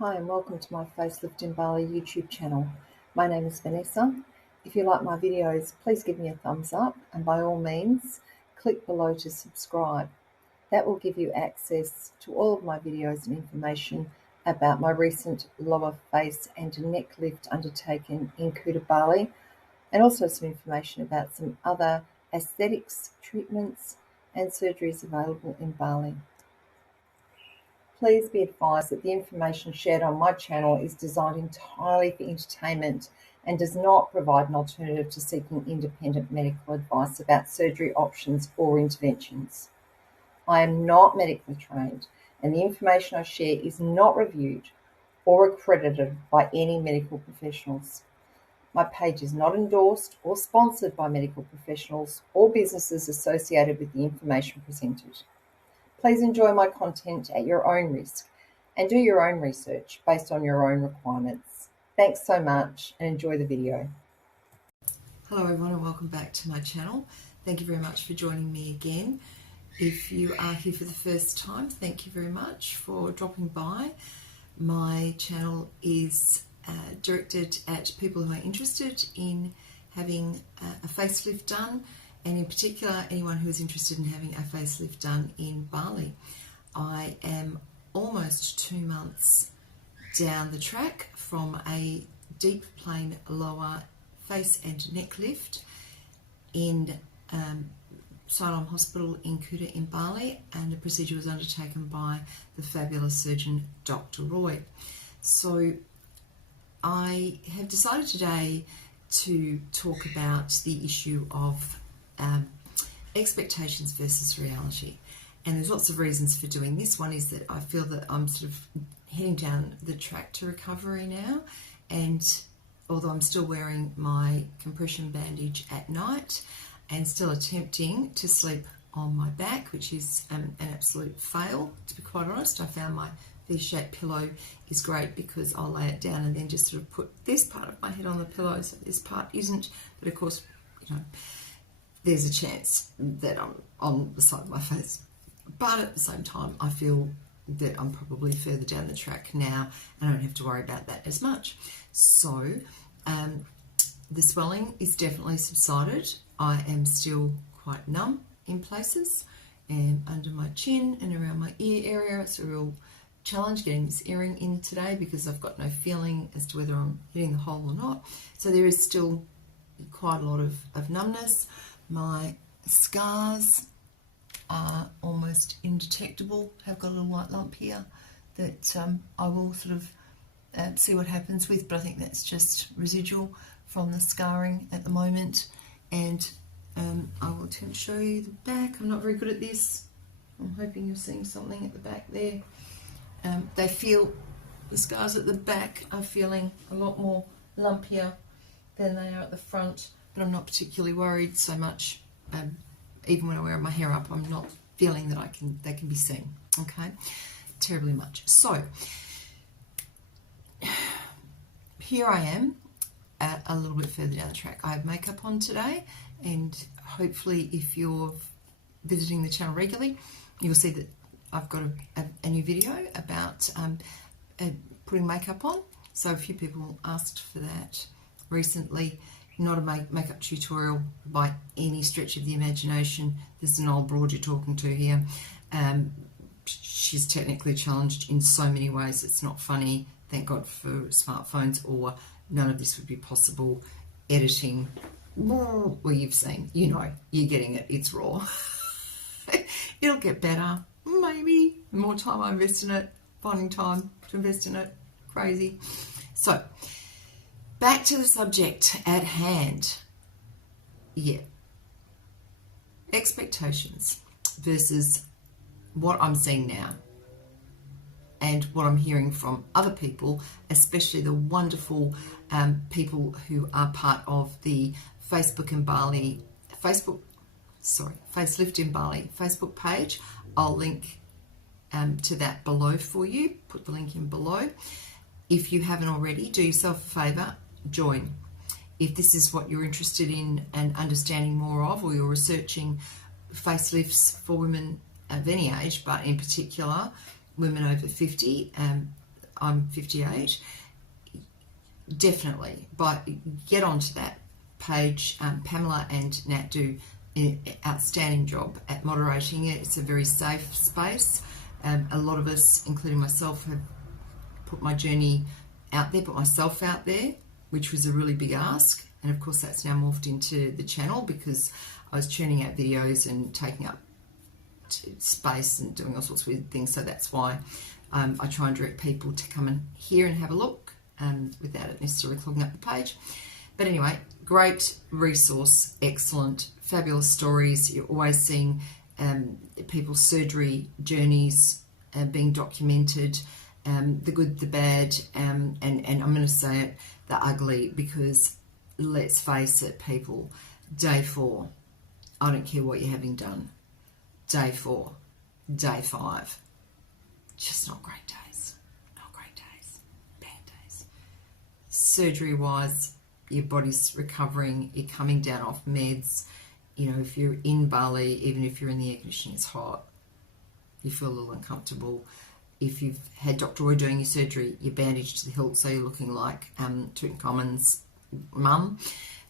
Hi and welcome to my Facelift Barley YouTube channel. My name is Vanessa. If you like my videos, please give me a thumbs up and by all means click below to subscribe. That will give you access to all of my videos and information about my recent lower face and neck lift undertaken in Kuta Bali, and also some information about some other aesthetics, treatments and surgeries available in Bali. Please be advised that the information shared on my channel is designed entirely for entertainment and does not provide an alternative to seeking independent medical advice about surgery options or interventions. I am not medically trained, and the information I share is not reviewed or accredited by any medical professionals. My page is not endorsed or sponsored by medical professionals or businesses associated with the information presented. Please enjoy my content at your own risk and do your own research based on your own requirements. Thanks so much and enjoy the video. Hello everyone and welcome back to my channel. Thank you very much for joining me again. If you are here for the first time, thank you very much for dropping by. My channel is directed at people who are interested in having a facelift done, and in particular anyone who is interested in having a facelift done in Bali. I am almost 2 months down the track from a deep plane lower face and neck lift in Siloam Hospital in Kuta in Bali, and the procedure was undertaken by the fabulous surgeon Dr. Roy. So I have decided today to talk about the issue of expectations versus reality, and there's lots of reasons for doing this. One is that I feel that I'm sort of heading down the track to recovery now, and although I'm still wearing my compression bandage at night and still attempting to sleep on my back, which is an absolute fail, to be quite honest. I found my V-shaped pillow is great because I'll lay it down and then just sort of put this part of my head on the pillow, so this part isn't, but of course, you know, there's a chance that I'm on the side of my face. But at the same time, I feel that I'm probably further down the track now and I don't have to worry about that as much. So the swelling is definitely subsided. I am still quite numb in places and under my chin and around my ear area. It's a real challenge getting this earring in today because I've got no feeling as to whether I'm hitting the hole or not. So there is still quite a lot of numbness. My scars are almost indetectable. I've got a little white lump here that I will sort of see what happens with, but I think that's just residual from the scarring at the moment. And I will attempt to show you the back. I'm not very good at this. I'm hoping you're seeing something at the back there. The scars at the back are feeling a lot more lumpier than they are at the front, but I'm not particularly worried so much. Even when I wear my hair up, I'm not feeling that they can be seen, okay, terribly much. So here I am a little bit further down the track. I have makeup on today, and hopefully if you're visiting the channel regularly, you'll see that I've got a new video about putting makeup on. So a few people asked for that recently. Not a makeup tutorial by any stretch of the imagination. There's an old broad you're talking to here. She's technically challenged in so many ways. It's not funny. Thank God for smartphones, or none of this would be possible. Editing, well, you've seen, you know, you're getting it. It's raw. It'll get better, maybe. The more time I invest in it, finding time to invest in it, crazy. So, back to the subject at hand. Yeah. Expectations versus what I'm seeing now and what I'm hearing from other people, especially the wonderful people who are part of the Facelift in Bali Facebook page. I'll link to that below for you. Put the link in below. If you haven't already, do yourself a favour, join. If this is what you're interested in and understanding more of, or you're researching facelifts for women of any age, but in particular women over 50, I'm 58, definitely, but get onto that page. Pamela and Nat do an outstanding job at moderating it. It's a very safe space. A lot of us, including myself, have put my journey out there, put myself out there, which was a really big ask. And of course, that's now morphed into the channel because I was churning out videos and taking up space and doing all sorts of weird things. So that's why I try and direct people to come and hear and have a look without it necessarily clogging up the page. But anyway, great resource, excellent, fabulous stories. You're always seeing people's surgery journeys being documented, the good, the bad, and I'm going to say it, the ugly, because let's face it, people, day 4, I don't care what you're having done. Day 4, day 5, just not great days. Not great days. Bad days. Surgery-wise, your body's recovering, you're coming down off meds. You know, if you're in Bali, even if you're in the air conditioning, it's hot, you feel a little uncomfortable. If you've had Dr. Roy doing your surgery, you're bandaged to the hilt, so you're looking like Tutankhamun's mum.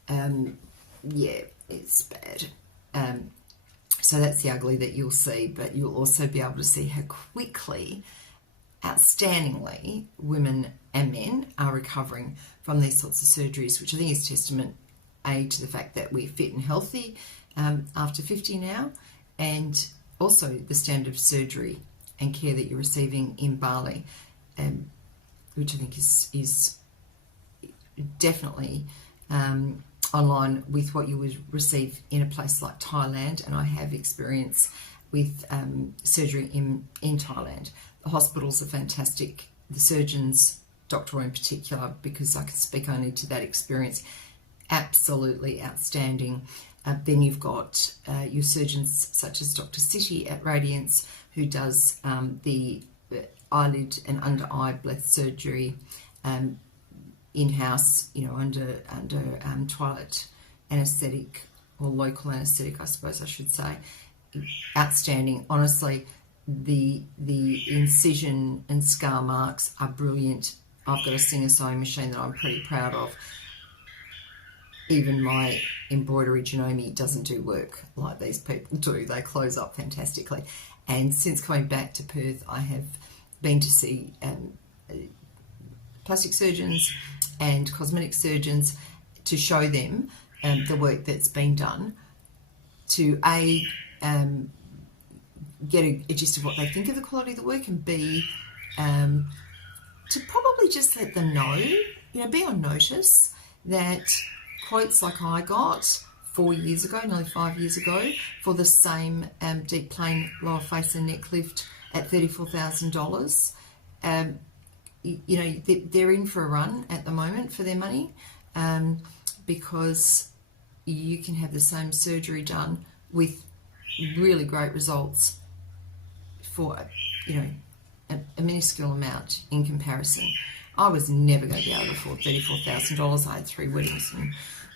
Yeah, it's bad. So that's the ugly that you'll see, but you'll also be able to see how quickly, outstandingly, women and men are recovering from these sorts of surgeries, which I think is testament, A, to the fact that we're fit and healthy after 50 now, and also the standard of surgery and care that you're receiving in Bali, which I think is definitely online with what you would receive in a place like Thailand. And I have experience with surgery in Thailand. The hospitals are fantastic. The surgeons, Dr. Roy in particular, because I can speak only to that experience, absolutely outstanding. Then you've got your surgeons such as Dr. City at Radiance, who does the eyelid and under eye breath surgery in-house, you know, under twilight anaesthetic or local anaesthetic, I suppose I should say. Outstanding. Honestly, the incision and scar marks are brilliant. I've got a Singer sewing machine that I'm pretty proud of. Even my embroidery Janome doesn't do work like these people do. They close up fantastically. And since coming back to Perth, I have been to see plastic surgeons and cosmetic surgeons to show them the work that's been done, to get a gist of what they think of the quality of the work, and B, to probably just let them know, you know, be on notice that quotes like I got 4 years ago, nearly 5 years ago, for the same deep plane lower face and neck lift at $34,000. You know, they're in for a run at the moment for their money, because you can have the same surgery done with really great results for, you know, a minuscule amount in comparison. I was never going to be able to afford $34,000. I had 3 weddings in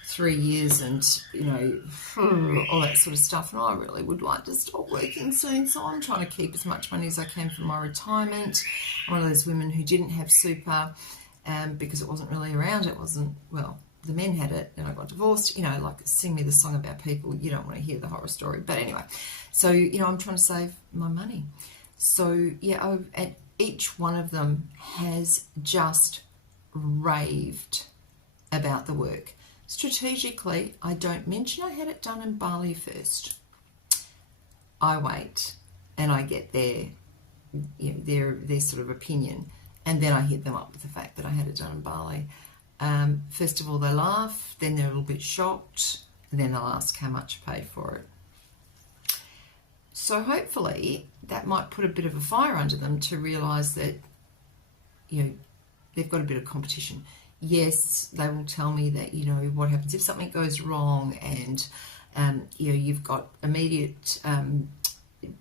3 years and, you know, all that sort of stuff. And I really would like to stop working soon. So I'm trying to keep as much money as I can for my retirement. I'm one of those women who didn't have super because it wasn't really around. It wasn't, well, the men had it and I got divorced. You know, like, sing me the song about people. You don't want to hear the horror story. But anyway, so, you know, I'm trying to save my money. So, yeah, and each one of them has just raved about the work. Strategically, I don't mention I had it done in Bali first. I wait and I get their, you know, their sort of opinion, and then I hit them up with the fact that I had it done in Bali. First of all, they laugh, then they're a little bit shocked, and then they'll ask how much I paid for it. So hopefully that might put a bit of a fire under them to realise that, you know, they've got a bit of competition. Yes, they will tell me that, you know, what happens if something goes wrong, and you know, you've got immediate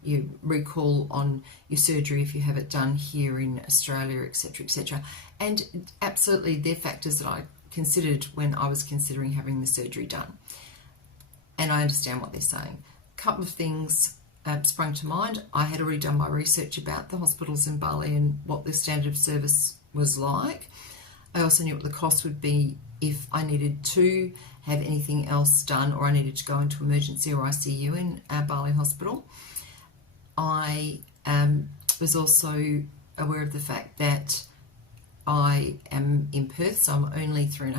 you recall on your surgery if you have it done here in Australia, etc., etc. And absolutely, they're factors that I considered when I was considering having the surgery done. And I understand what they're saying. A couple of things sprung to mind. I had already done my research about the hospitals in Bali and what the standard of service was like. I also knew what the cost would be if I needed to have anything else done, or I needed to go into emergency or ICU in Barley Hospital. I was also aware of the fact that I am in Perth, so I'm only 3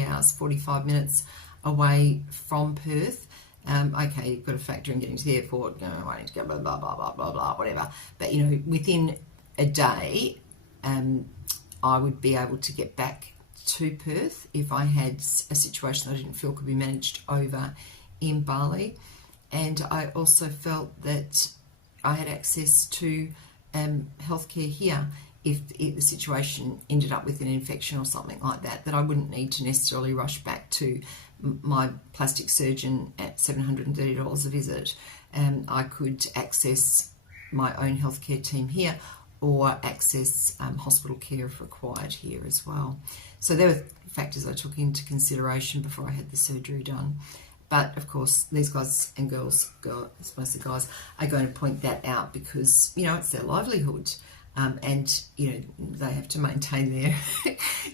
hours, 45 minutes away from Perth. Okay, you've got to factor in getting to the airport, I need to go blah, blah, blah, blah, blah, blah, whatever. But, within a day, I would be able to get back to Perth if I had a situation that I didn't feel could be managed over in Bali. And I also felt that I had access to healthcare here if the situation ended up with an infection or something like that, that I wouldn't need to necessarily rush back to my plastic surgeon at $730 a visit. I could access my own healthcare team here, or access hospital care if required here as well. So there were factors I took into consideration before I had the surgery done. But of course, these guys and girls, mostly guys, are going to point that out because, it's their livelihood. And, they have to maintain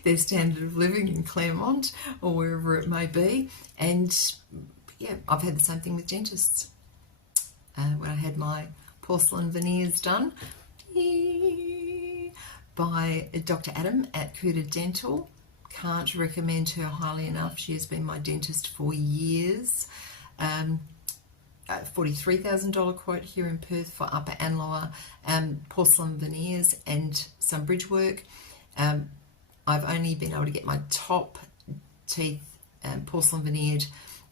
their standard of living in Claremont or wherever it may be. And, I've had the same thing with dentists. When I had my porcelain veneers done by Dr. Adam at Kuta Dental. Can't recommend her highly enough. She has been my dentist for years. $43,000 quote here in Perth for upper and lower porcelain veneers and some bridge work. I've only been able to get my top teeth porcelain veneered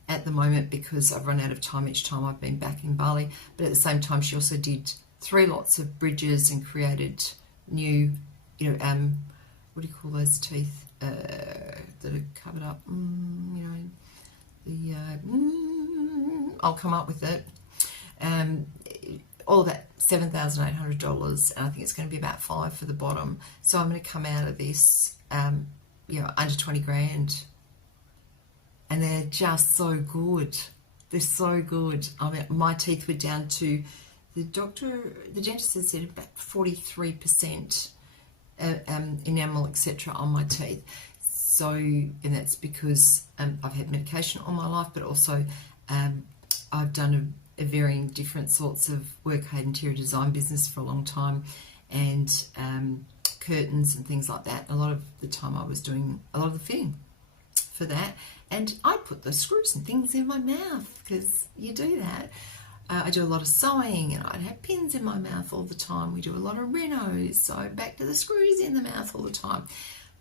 at the moment because I've run out of time each time I've been back in Bali. But at the same time, she also did 3 lots of bridges and created new, what do you call those teeth that are covered up? I'll come up with it. All that $7,800, and I think it's going to be about $5,000 for the bottom. So I'm going to come out of this, under 20 grand, and they're just so good. They're so good. I mean, my teeth were down to the dentist has said about 43% enamel, etc., on my teeth. So, and that's because I've had medication all my life, but also I've done a varying different sorts of work. I had interior design business for a long time, and curtains and things like that. A lot of the time I was doing a lot of the fitting for that, and I put the screws and things in my mouth because you do that. I do a lot of sewing, and I'd have pins in my mouth all the time. We do a lot of renos, so back to the screws in the mouth all the time.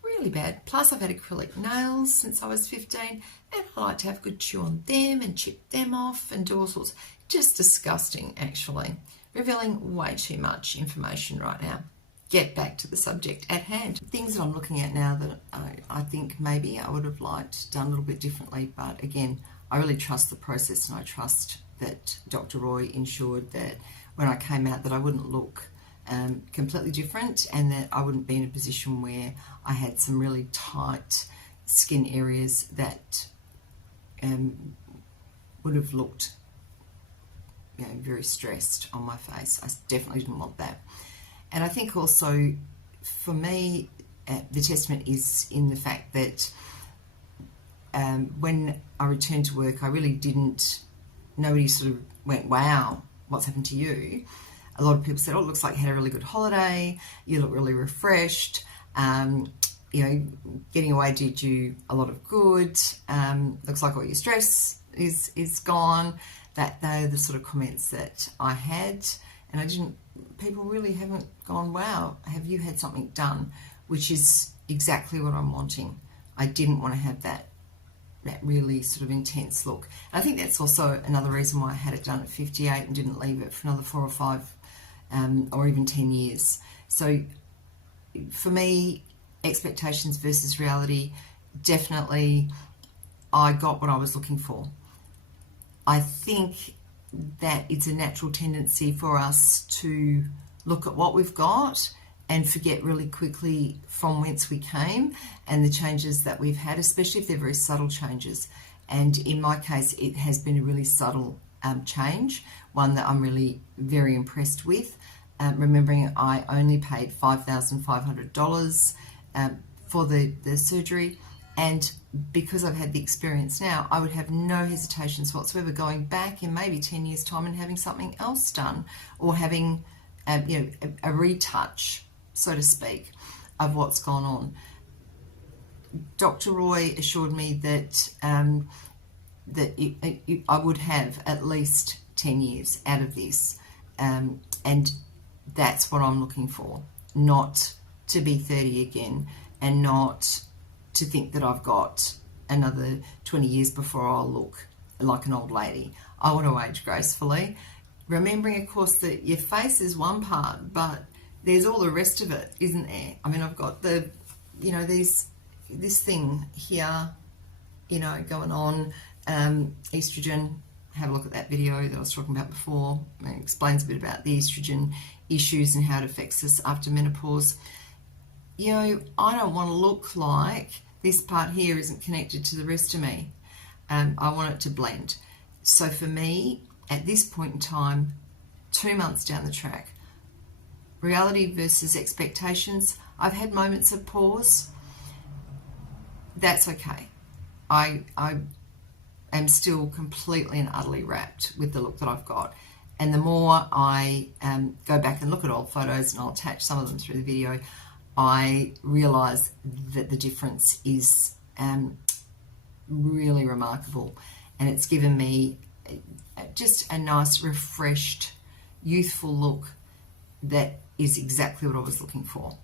Really bad. Plus, I've had acrylic nails since I was 15, and I like to have a good chew on them and chip them off and do all sorts. Just disgusting, actually. Revealing way too much information right now. Get back to the subject at hand. Things that I'm looking at now that I think maybe I would have liked done a little bit differently, but again, I really trust the process, and I trust that Dr. Roy ensured that when I came out that I wouldn't look completely different, and that I wouldn't be in a position where I had some really tight skin areas that would have looked very stressed on my face. I definitely didn't want that. And I think also for me the testament is in the fact that when I returned to work, I really didn't, nobody sort of went, wow, what's happened to you? A lot of people said, oh, it looks like you had a really good holiday, you look really refreshed, getting away did you a lot of good, looks like all your stress is gone. That they're the sort of comments that I had, and people really haven't gone, wow, have you had something done? Which is exactly what I'm wanting. I didn't want to have that really sort of intense look. And I think that's also another reason why I had it done at 58 and didn't leave it for another 4 or 5 or even 10 years. So for me, expectations versus reality, definitely I got what I was looking for. I think that it's a natural tendency for us to look at what we've got and forget really quickly from whence we came and the changes that we've had, especially if they're very subtle changes. And in my case, it has been a really subtle change, one that I'm really very impressed with. remembering I only paid $5,500 for the surgery, and because I've had the experience now, I would have no hesitations whatsoever going back in maybe 10 years' time and having something else done, or having a retouch, so to speak, of what's gone on. Dr. Roy assured me that I would have at least 10 years out of this, and that's what I'm looking for, not to be 30 again, and not to think that I've got another 20 years before I'll look like an old lady. I want to age gracefully, remembering, of course, that your face is one part, but there's all the rest of it, isn't there? I mean, I've got the, this thing here, going on, estrogen. Have a look at that video that I was talking about before. It explains a bit about the estrogen issues and how it affects us after menopause. I don't want to look like this part here isn't connected to the rest of me. I want it to blend. So for me, at this point in time, 2 months down the track, reality versus expectations, I've had moments of pause. That's okay. I am still completely and utterly wrapped with the look that I've got. And the more I go back and look at old photos, and I'll attach some of them through the video, I realise that the difference is really remarkable. And it's given me just a nice, refreshed, youthful look that is exactly what I was looking for.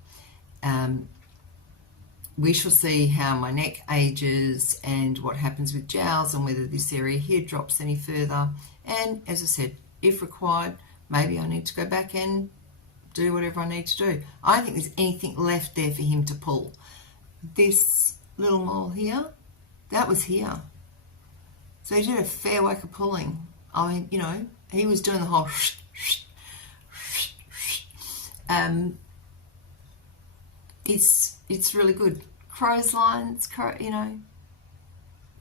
We shall see how my neck ages and what happens with jowls, and whether this area here drops any further. And as I said, if required, maybe I need to go back and do whatever I need to do. I don't think there's anything left there for him to pull. This little mole here, that was here. So he did a fair whack of pulling. I mean, he was doing the whole it's really good. Crow's lines,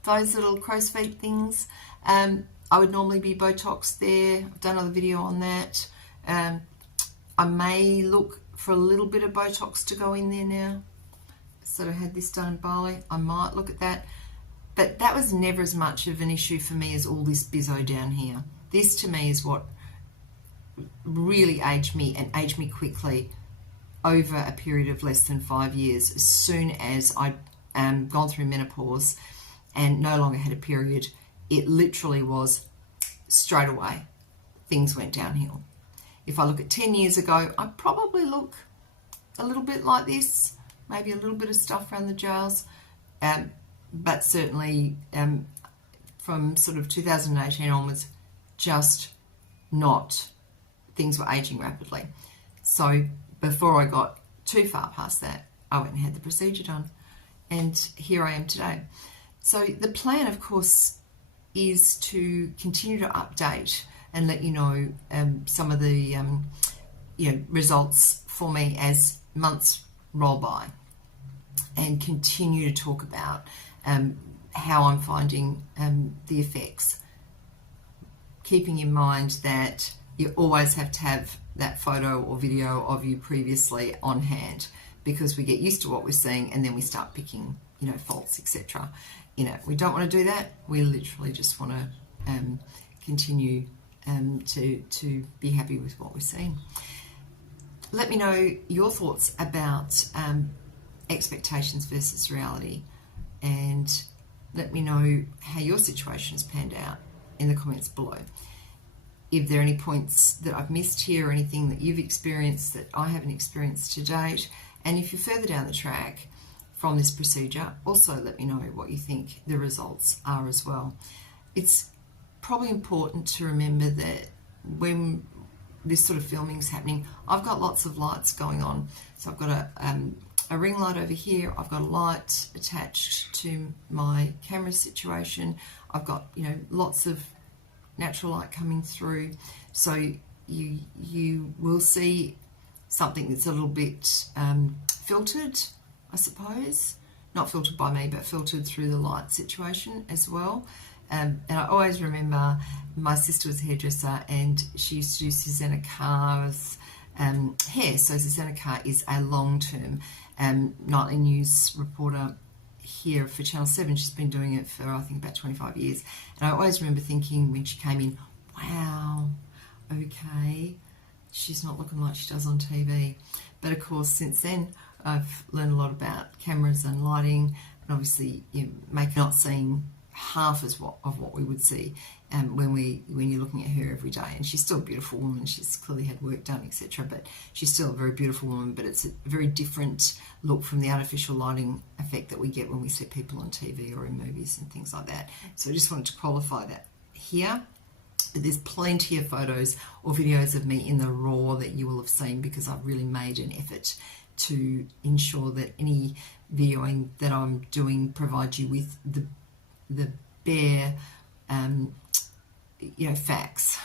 those little crow's feet things. I would normally be Botox there. I've done another video on that. I may look for a little bit of Botox to go in there now. Sort of had this done in Bali. I might look at that. But that was never as much of an issue for me as all this bizzo down here. This to me is what really aged me, and aged me quickly, over a period of less than 5 years. As soon as I'd gone through menopause and no longer had a period, it literally was straight away. Things went downhill. If I look at 10 years ago, I probably look a little bit like this, maybe a little bit of stuff around the jowls, but certainly from sort of 2018 onwards, just not, things were aging rapidly. So before I got too far past that, I went and had the procedure done, and here I am today. So the plan, of course, is to continue to update and let you know some of the results for me as months roll by, and continue to talk about how I'm finding the effects, keeping in mind that you always have to have that photo or video of you previously on hand, because we get used to what we're seeing and then we start picking, faults, etc. We don't want to do that. We literally just want to continue to be happy with what we're seeing. Let me know your thoughts about expectations versus reality, and let me know how your situation has panned out in the comments below. If there are any points that I've missed here, or anything that you've experienced that I haven't experienced to date, and if you're further down the track from this procedure, also let me know what you think the results are as well. It's probably important to remember that when this sort of filming is happening, I've got lots of lights going on. So I've got a ring light over here, I've got a light attached to my camera situation, I've got lots of natural light coming through, so you will see something that's a little bit filtered, I suppose. Not filtered by me, but filtered through the light situation as well. And I always remember my sister was a hairdresser, and she used to do Susanna Carr's hair. So Susanna Carr is a long-term nightly news reporter here for Channel 7. She's been doing it for, I think, about 25 years. And I always remember thinking when she came in, wow, okay, she's not looking like she does on TV. But of course, since then, I've learned a lot about cameras and lighting, and obviously you make not seeing half as of what we would see when you're looking at her every day. And she's still a beautiful woman. She's clearly had work done, etc. But she's still a very beautiful woman. But it's a very different look from the artificial lighting effect that we get when we see people on TV or in movies and things like that. So I just wanted to qualify that here. There's plenty of photos or videos of me in the raw that you will have seen, because I've really made an effort to ensure that any videoing that I'm doing provides you with the bare facts,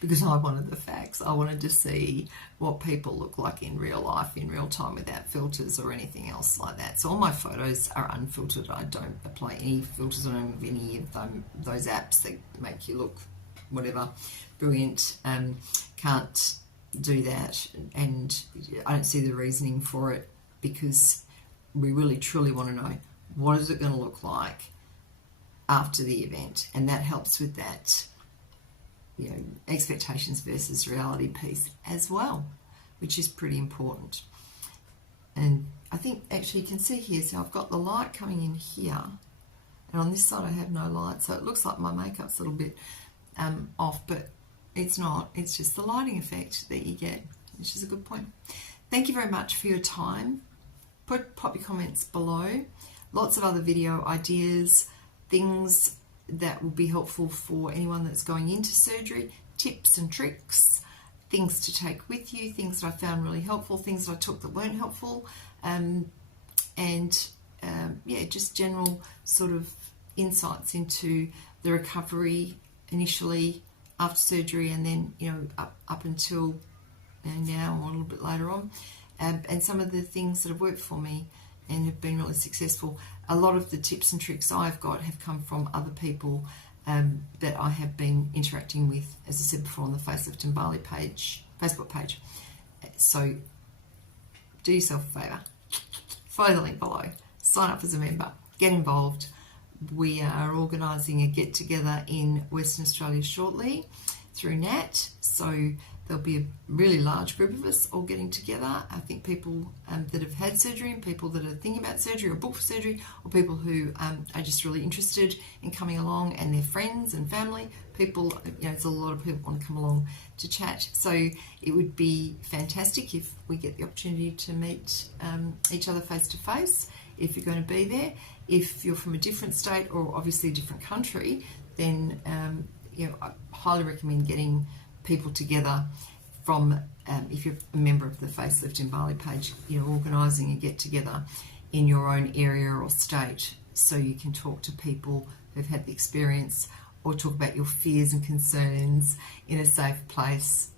because I wanted the facts. I wanted to see what people look like in real life, in real time, without filters or anything else like that. So all my photos are unfiltered. I don't apply any filters on any of those apps that make you look whatever brilliant. Can't do that, and I don't see the reasoning for it, because we really truly want to know what is it going to look like after the event, and that helps with that expectations versus reality piece as well, which is pretty important. And I think actually you can see here, so I've got the light coming in here, and on this side I have no light, so it looks like my makeup's a little bit off, but it's not. It's just the lighting effect that you get, which is a good point. Thank you very much for your time. Pop your comments below. Lots of other video ideas, things that will be helpful for anyone that's going into surgery, tips and tricks, things to take with you, things that I found really helpful, things that I took that weren't helpful, just general sort of insights into the recovery initially, after surgery, and then up until now or a little bit later on, and some of the things that have worked for me and have been really successful. A lot of the tips and tricks I've got have come from other people that I have been interacting with, as I said before, on the Facelift and Barley Facebook page. So do yourself a favour, follow the link below, sign up as a member, get involved. We are organising a get-together in Western Australia shortly through Nat, so there'll be a really large group of us all getting together. I think people that have had surgery, and people that are thinking about surgery or booked for surgery, or people who are just really interested in coming along, and their friends and family. People, there's a lot of people want to come along to chat. So it would be fantastic if we get the opportunity to meet each other face to face, if you're going to be there. If you're from a different state or obviously a different country, then I highly recommend getting people together from, if you're a member of the Facelift and Barley page, organising a get together in your own area or state, so you can talk to people who've had the experience, or talk about your fears and concerns in a safe place